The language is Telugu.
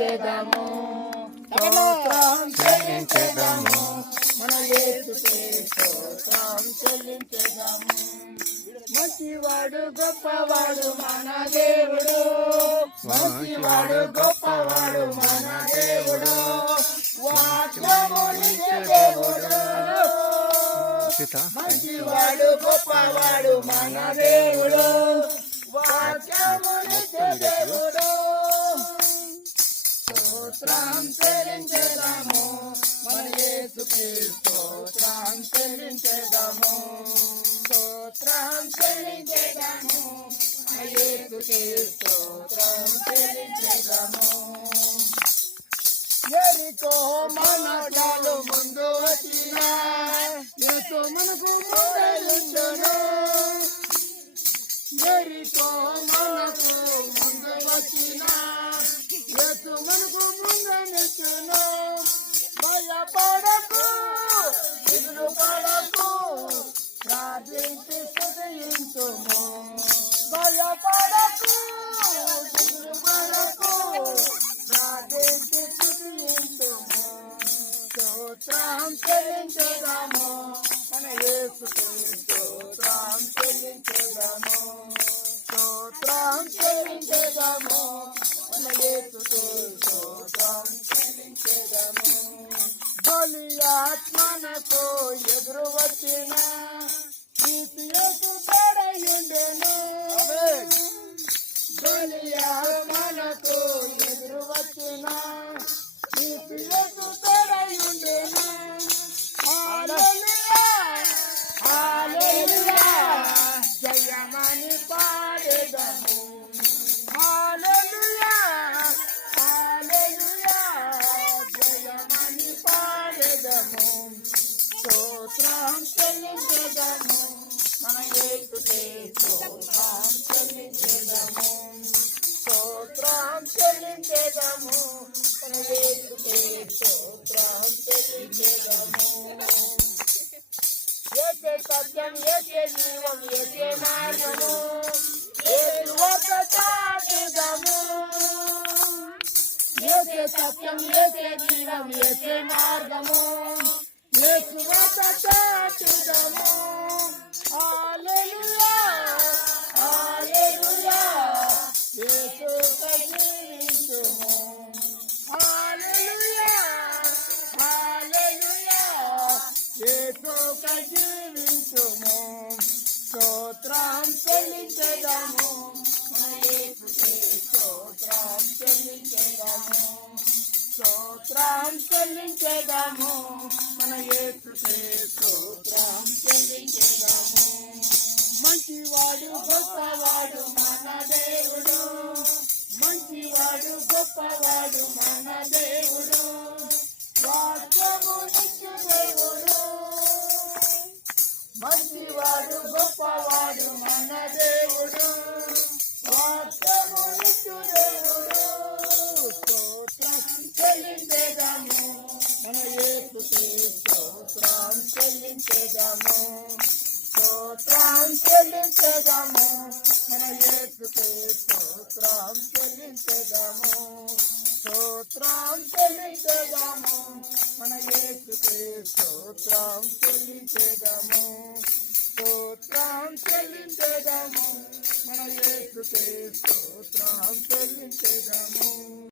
స్తోత్రం చెల్లించేదము మన యేసుకే స్తోత్రం చెల్లించేదము మంచివాడు గొప్పవాడు మన దేవుడు. మంచివాడు గొప్పవాడు మన దేవుడు. వాక్యము నిత్య దేవుడు మంచివాడు గొప్పవాడు మన దేవుడు. వాక్యము నిత్య దేవుడు. స్తోత్రం చెల్లించేదాము. మన యేసుకి స్తోత్రం చెల్లించేదాము. స్తోత్రం చెల్లించేదాము. మన యేసుకి స్తోత్రం చెల్లించేదాము. ఎరికో మన చాలు ముందు వచ్చిన. యేసు మనకు ముందరించును ఎరికో మనకు ముందు వచ్చిన. యేసు మనకు ముందరించును భయపడకు దిగులు పడకు ప్రార్థించి స్తుతించుము భయపడకు దిగులు పడకు ప్రార్థించి స్తుతించుము స్తోత్రం చెల్లించేదాము. మన యేసుకు స్తోత్రం చెల్లించేదాము. స్తోత్రం చెల్లించేదాము. మన యేసుకు జయమని పాడెదము. హల్లెలూయా హల్లెలూయా జయమని పాడెదము. స్తోత్రం చెల్లించెదము మన యేసుకే స్తోత్రం చెల్లించెదము. స్తోత్రం చెల్లించెదము మన యేసుకే స్తోత్రం చెల్లించెదము. ఏకే సత్యం ఏకే జీవం ఏకే ఏసే సత్యం ఏసే జీవం ఏసే మార్గము ఏసు ఒక చాటుదము హల్లెలూయా హల్లెలూయా యేసు జీవించుము హల్లెలూయా హల్లెలూయా యేసుక జీవించుము స్తోత్రం చెల్లించదము స్తోత్రం స్తోత్రం చెల్లించేదాము. మన ఏసుకే స్తోత్రం చెల్లించేదాము. మంచివాడు గొప్పవాడు మన దేవుడు. మంచివాడు గొప్పవాడు మన దేవుడు. వాక్యము నిత్య దేవుడు. మంచివాడు గొప్పవాడు మన దేవుడు. వాక్యము నిత్య దేవుడు. చెల్లించేదాము స్తోత్రం చెల్లించేదాము మన యేసుకి స్తోత్రం చెల్లించేదాము స్తోత్రం చెల్లించేదాము మన యేసుకి స్తోత్రం చెల్లించేదాము స్తోత్రం చెల్లించేదాము మన యేసుకి స్తోత్రం చెల్లించేదాము